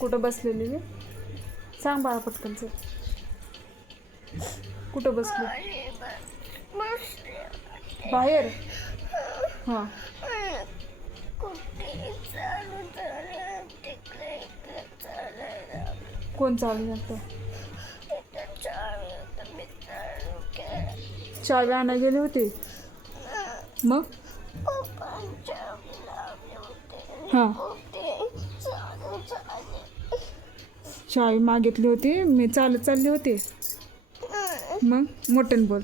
कुठं बसलेली मी सांग बाळा पटकनच. कुठं बसली? बाहेर. हां. कोण चालू जातं? चावी आणायला गेले होते मग? हां. चावी मागितली होती, मी चालत चालले होते. मग मोठ्यानं बोल.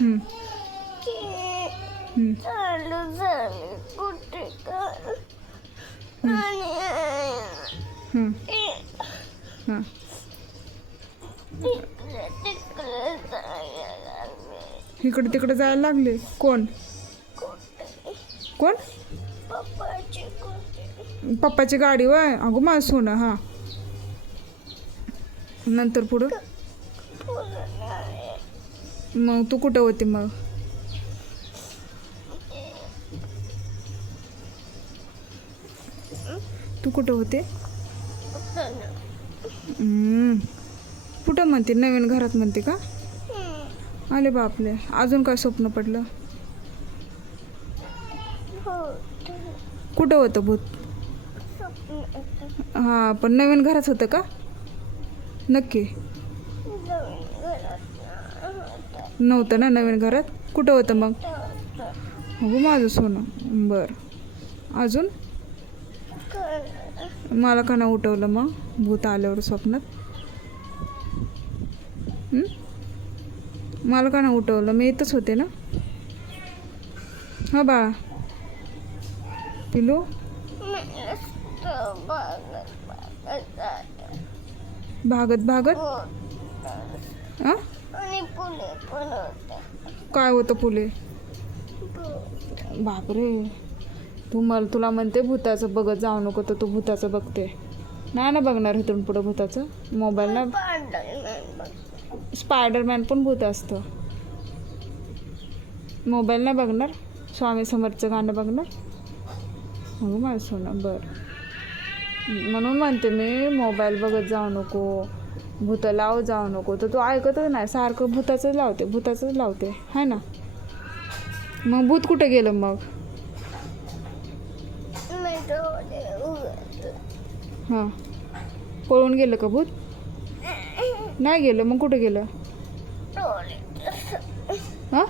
हम्म. हम्म. हम्म. हां. इकडे तिकडे जायला लागले. कोण कोण? पप्पाची गाडी वय. अगो माझं सोनं. हां. नंतर पुढं मग तू कुठं होती मग? तू कुठं होते? कुठं म्हणते? नवीन घरात म्हणते का? आले बापले. अजून काय स्वप्न पडलं? कुठं होतं भूत? हां, पण नवीन घरात होतं का? नक्की नव्हतं ना नवीन घरात? कुठं होतं मग? हो माझं सोनं. बरं, अजून? मला का नाही उठवलं मग भूत आल्यावर स्वप्नात? मला का नाही उठवलं? मी इथंच होते ना. हा बाळा पिलू. भागत भागत. आ? काय होतं पुले? बापरे. तुला म्हणते भूताचं बघत जाऊ नको, तर तू भूताचं बघते. नाही ना बघणार इथून पुढं भूताचं. मोबाईल ना. स्पायडरमॅन पण भूत असतं. मोबाईल नाही बघणार. स्वामी समर्थचं गाणं बघणार. हो माझं सोनं. बरं, म्हणून म्हणते मी मोबाईल बघत जाऊ नको, भूतं लाव जाऊ नको. तर तू ऐकतच नाही, सारखं भूताचंच लावते है ना. मग भूत कुठे गेलं मग? हां, पळून गेलं का भूत? नाही गेलं. मग कुठे गेलं? हां,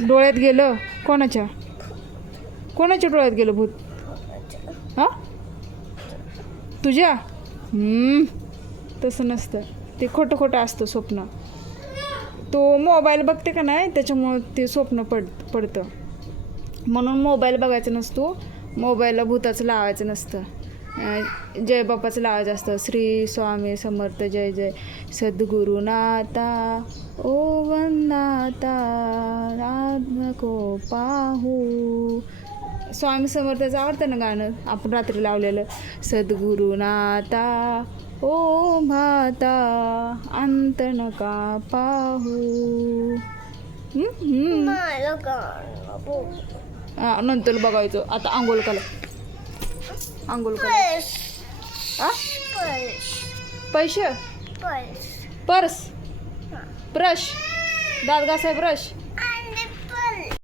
डोळ्यात गेलं. कोणाच्या डोळ्यात गेलं भूत? हां, तुझ्या? तसं नसतं ते, खोटं असतं स्वप्न. तो मोबाईल बघते का नाही, त्याच्यामुळं ते स्वप्न पडतं. म्हणून मोबाईल बघायचा नसतो. मोबाईलला भूताचं लावायचं नसतं. जय बाप्पाचं लावायचं असतं. श्री स्वामी समर्थ जय जय सद्गुरुनाथा ओ वंदनाता नको पाहू. स्वामी समर्थाचं आवडतं ना गाणं, आपण रात्री लावलेलं. सद्गुरुनाथा ओ माता अंत नका पाहू. नंतर बघायचं. आता आंघोळ करा. पैसे, पर्स, ब्रश, दात घासाय ब्रश.